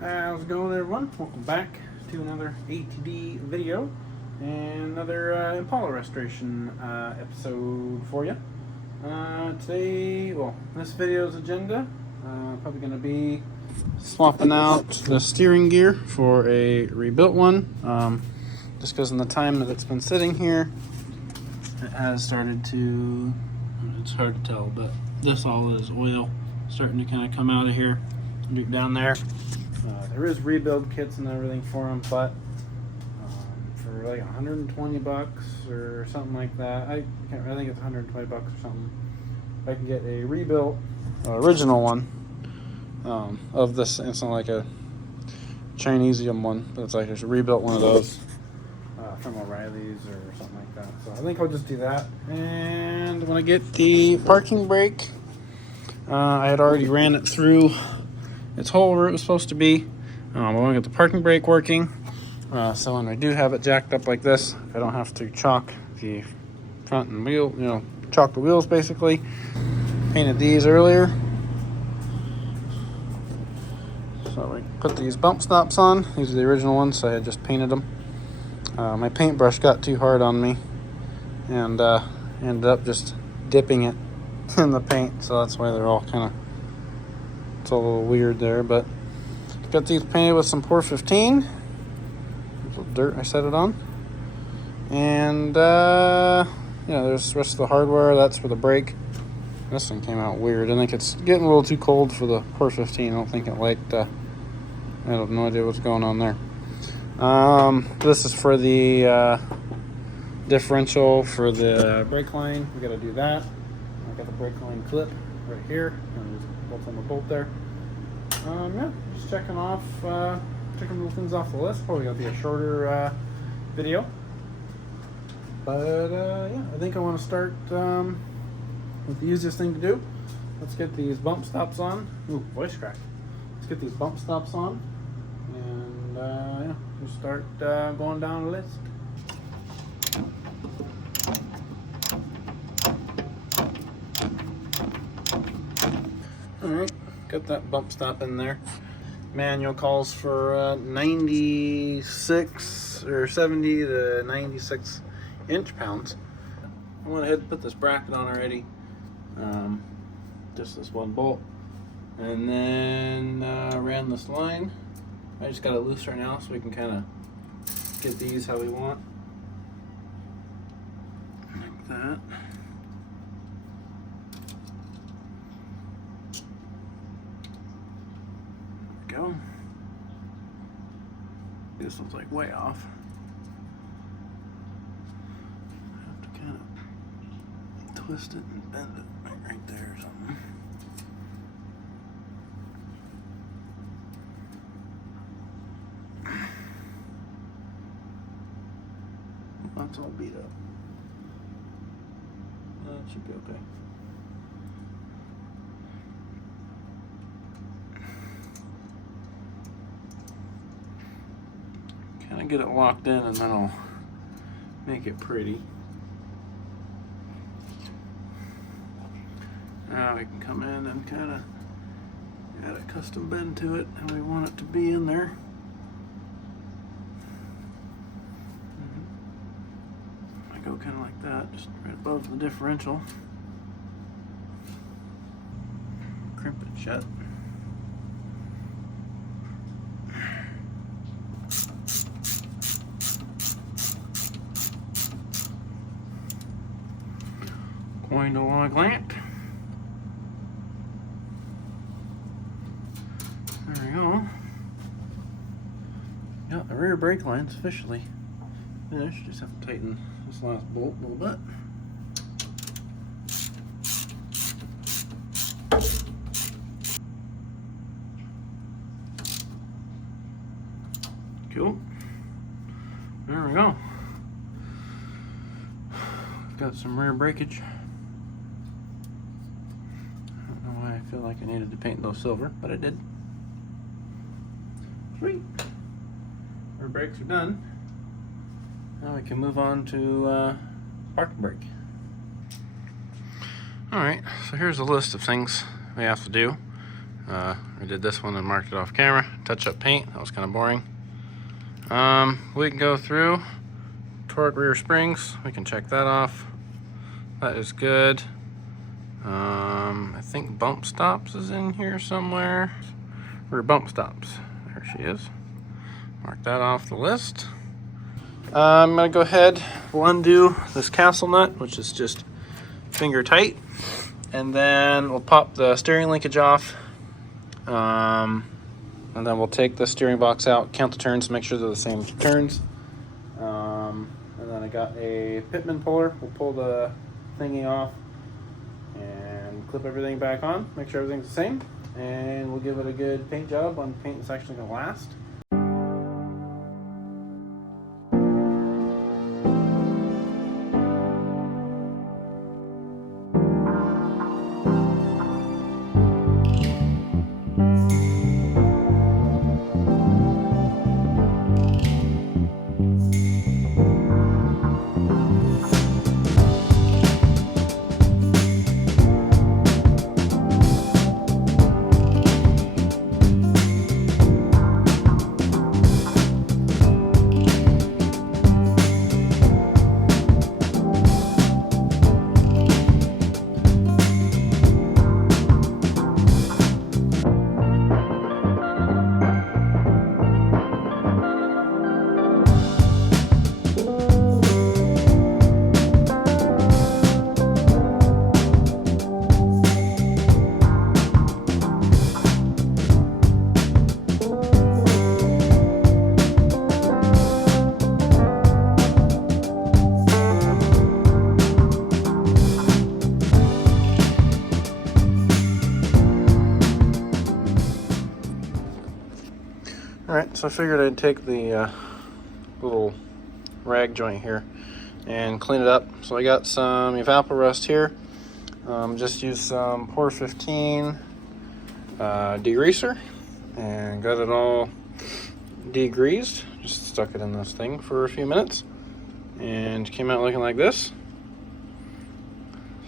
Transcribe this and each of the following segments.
How's it going, everyone? Welcome back to another ATV video and another Impala restoration episode for you. Today, this video's agenda, probably going to be swapping out the steering gear for a rebuilt one. Just because in the time that it's been sitting here, it has started to, it's hard to tell, but this all is oil starting to kind of come out of here, down there. There is rebuild kits and everything for them, but for like 120 bucks or something like that, I think it's 120 bucks or something. I can get a rebuilt original one of this. It's not like a Chinesium one, but it's like a rebuilt one of those from O'Reilly's or something like that. So I think I'll just do that. And when I get the parking brake, I had already ran it through its hole where it was supposed to be. I want to get the parking brake working. So when I do have it jacked up like this, I don't have to chalk the front and wheel, chalk the wheels basically. Painted these earlier. So we put these bump stops on. These are the original ones, so I had just painted them. My paintbrush got too hard on me and ended up just dipping it in the paint, so that's why they're all kind of, it's a little weird there. But got these painted with some Ep.15. There's a dirt I set it on. And there's the rest of the hardware. That's for the brake. This one came out weird. I think it's getting a little too cold for the Ep.15. I don't think it liked, I have no idea what's going on there. This is for the differential for the brake line. We got to do that. I got the brake line clip right here. And just bolt on the bolt there. Just checking little things off the list. Probably gonna be a shorter video. But I think I want to start with the easiest thing to do. Let's get these bump stops on. Ooh, voice crack. Let's get these bump stops on, and we'll start going down the list. All right, got that bump stop in there. Manual calls for 96 or 70 to 96 inch-pounds. I went ahead and put this bracket on already, just this one bolt, and then ran this line. I just got it loose right now so we can kind of get these how we want, like that. Go. This one's like way off. I have to kind of twist it and bend it right there or something. That's all beat up. That should be okay. Kind of get it locked in, and then I'll make it pretty. Now we can come in and kind of add a custom bend to it, and we want it to be in there. I go kind of like that, just right above the differential. Crimp it shut. Coin to log lamp. There we go. Got the rear brake lines officially finished. Just have to tighten this last bolt a little bit. Cool. There we go. We've got some rear breakage. I feel like I needed to paint those silver, but I did. Sweet. Our brakes are done. Now we can move on to parking brake. Alright, so here's a list of things we have to do. I did this one and marked it off camera. Touch up paint, that was kind of boring. We can go through, torque rear springs, we can check that off. That is good. I think bump stops is in here somewhere. Rear bump stops, there she is. Mark that off the list. I'm gonna go ahead, we'll undo this castle nut, which is just finger tight. And then we'll pop the steering linkage off. And then we'll take the steering box out, count the turns, make sure they're the same turns. And then I got a pitman puller. We'll pull the thingy off and clip everything back on, make sure everything's the same. And we'll give it a good paint job on paint that's actually gonna last. Alright, so I figured I'd take the little rag joint here and clean it up. So I got some evapor rust here. Just used some Ep.15 degreaser and got it all degreased. Just stuck it in this thing for a few minutes and came out looking like this.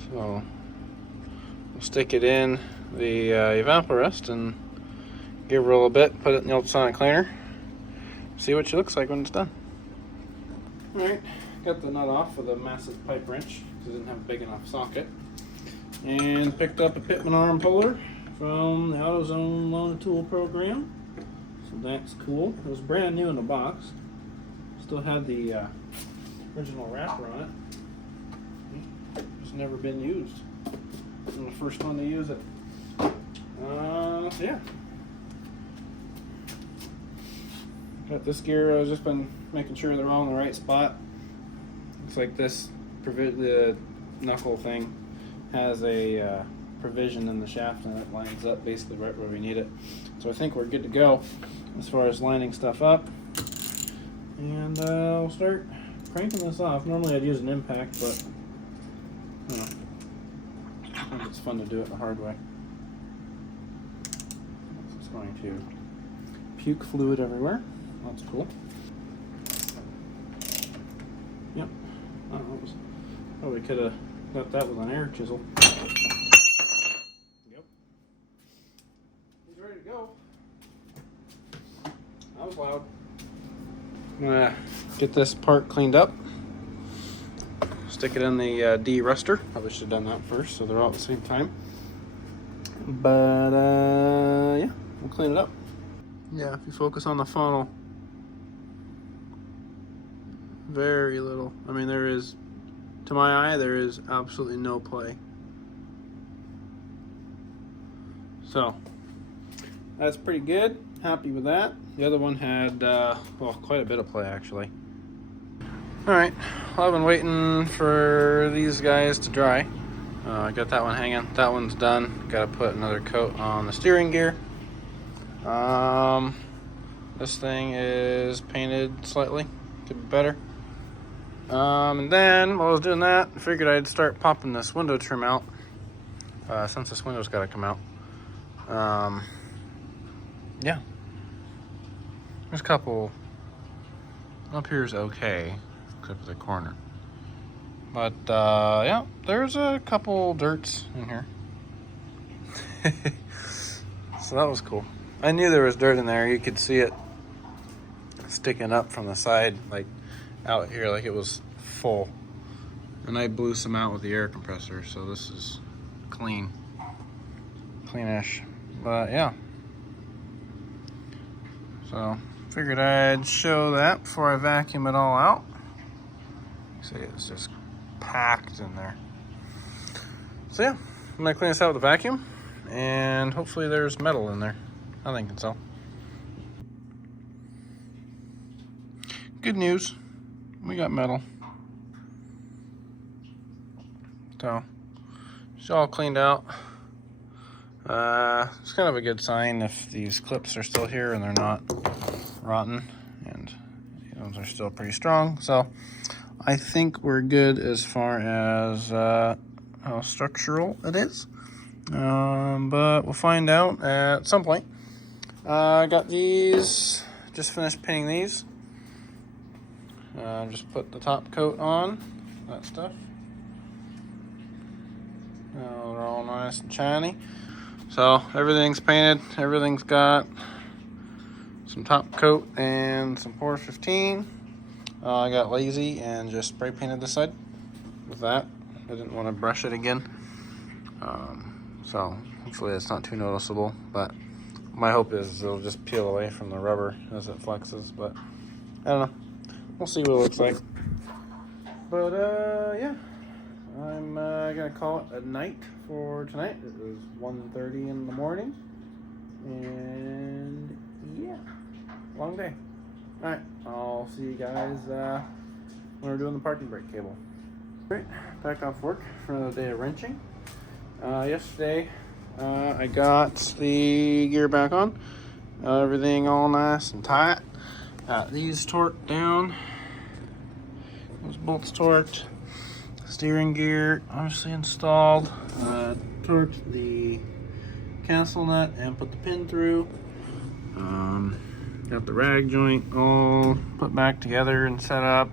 So we'll stick it in the evapor rust and give her a little bit, put it in the ultrasonic cleaner, see what she looks like when it's done. Alright, got the nut off with a massive pipe wrench because it didn't have a big enough socket. And picked up a pitman arm puller from the AutoZone Loan Tool program. So that's cool. It was brand new in the box. Still had the original wrapper on it. It's never been used. I'm the first one to use it. So yeah. Got this gear, I've just been making sure they're all in the right spot. Looks like this, the knuckle thing has a provision in the shaft and it lines up basically right where we need it. So I think we're good to go as far as lining stuff up. And we'll start cranking this off. Normally I'd use an impact, but you know, I think it's fun to do it the hard way. It's going to puke fluid everywhere. That's cool. Yep. I don't know. Probably could have got that with an air chisel. Yep. He's ready to go. That was loud. I'm gonna get this part cleaned up. Stick it in the de-ruster. Probably should have done that first so they're all at the same time. But yeah, we'll clean it up. Yeah, if you focus on the funnel, very little. I mean, there is, to my eye, there is absolutely no play. So, that's pretty good. Happy with that. The other one had, well, quite a bit of play, actually. Alright, well, I've been waiting for these guys to dry. I got that one hanging. That one's done. Got to put another coat on the steering gear. This thing is painted slightly. Could be better. And then while I was doing that, I figured I'd start popping this window trim out, since this window's got to come out. Yeah, there's a couple. Up here is okay, except for the corner. But yeah, there's a couple dirts in here. So that was cool. I knew there was dirt in there. You could see it sticking up from the side, like out here, like it was full. And I blew some out with the air compressor, so this is clean. Cleanish. But yeah. So figured I'd show that before I vacuum it all out. See, it's just packed in there. So yeah, I'm gonna clean this out with a vacuum, and hopefully there's metal in there. I think so. Good news, we got metal. So it's all cleaned out. It's kind of a good sign if these clips are still here and they're not rotten, and those are still pretty strong. So I think we're good as far as how structural it is, but we'll find out at some point. I got these, just finished painting these. Just put the top coat on, that stuff. Now they're all nice and shiny. So everything's painted, everything's got some top coat and some Ep.15. I got lazy and just spray painted this side with that. I didn't want to brush it again. So hopefully it's not too noticeable, but my hope is it'll just peel away from the rubber as it flexes, but I don't know. We'll see what it looks like. But yeah, I'm gonna call it a night for tonight. It was 1:30 in the morning, and yeah, long day. All right, I'll see you guys when we're doing the parking brake cable. All right, back off work for another day of wrenching. Yesterday, I got the gear back on. Everything all nice and tight. Got these torqued down. Those bolts torqued. Steering gear obviously installed. Torqued the cancel nut and put the pin through. Got the rag joint all put back together and set up.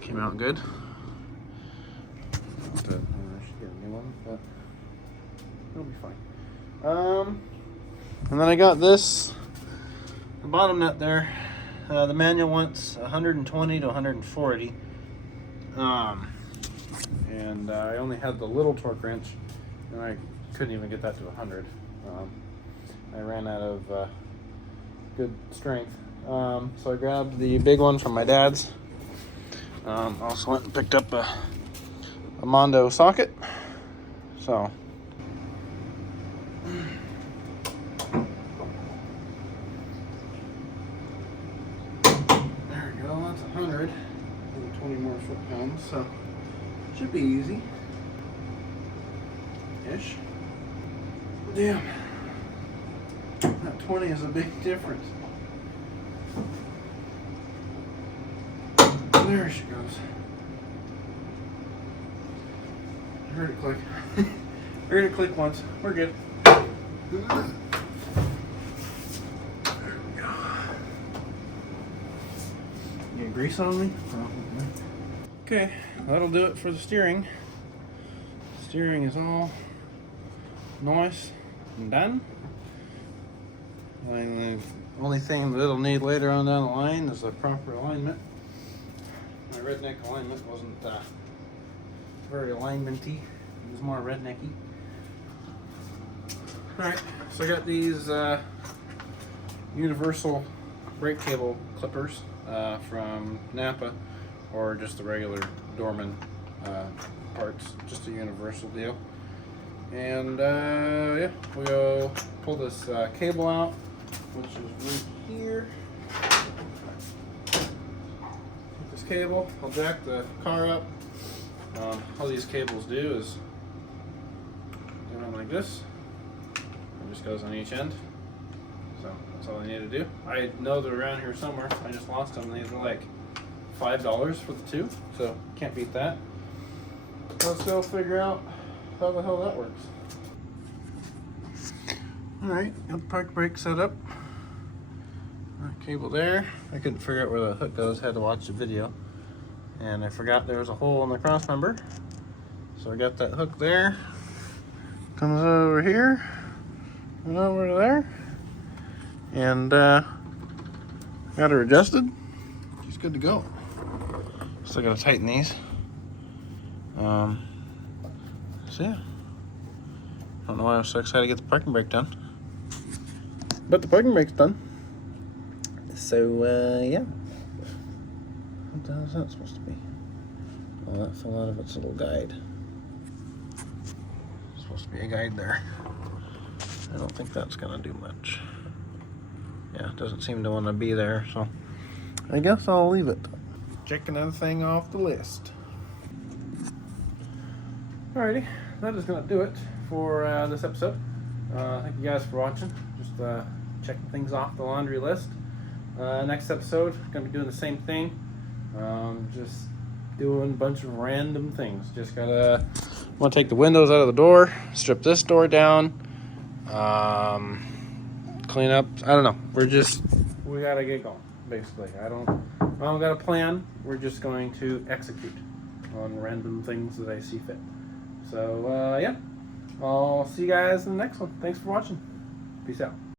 Came out good. I should get a new one, but it'll be fine. And then I got this, the bottom nut there. The manual wants 120 to 140. And I only had the little torque wrench, and I couldn't even get that to 100. I ran out of good strength. So I grabbed the big one from my dad's. Also went and picked up a Mondo socket. So there we go, that's 100. 20 more foot-pounds, so should be easy. Ish. Damn. That 20 is a big difference. There she goes. I heard it click. I heard it click once. We're good. There we go. You get grease on me? Okay, that'll do it for the steering. Steering is all nice and done. And the only thing that it'll need later on down the line is the proper alignment. My redneck alignment wasn't very alignment-y. It was more rednecky. Alright, so I got these universal brake cable clippers from Napa, or just the regular Dorman parts, just a universal deal. And yeah, we'll go pull this cable out, which is right here. Take this cable, I'll jack the car up. All these cables do is go on like this. It just goes on each end. So that's all I need to do. I know they're around here somewhere. I just lost them. These were like $5 for the two, so can't beat that. Let's go figure out how the hell that works. Alright, got the park brake set up. Cable there. I couldn't figure out where the hook goes, had to watch the video. And I forgot there was a hole in the cross member. So I got that hook there. Comes over here, went over there and got her adjusted. She's good to go. Still gotta tighten these. So yeah, I don't know why I was so excited to get the parking brake done, but the parking brake's done. So yeah, what the hell is that supposed to be? Oh, that fell out of its little guide. It's supposed to be a guide there. I don't think that's gonna do much. Yeah, it doesn't seem to want to be there, so I guess I'll leave it. Check another thing off the list. Alrighty, that is gonna do it for this episode. Thank you guys for watching. Just checking things off the laundry list. Next episode, gonna be doing the same thing. Just doing a bunch of random things. Just gotta want to take the windows out of the door, strip this door down, clean up. I don't know. We gotta get going. Basically, I don't got a plan. We're just going to execute on random things that I see fit. So yeah, I'll see you guys in the next one. Thanks for watching. Peace out.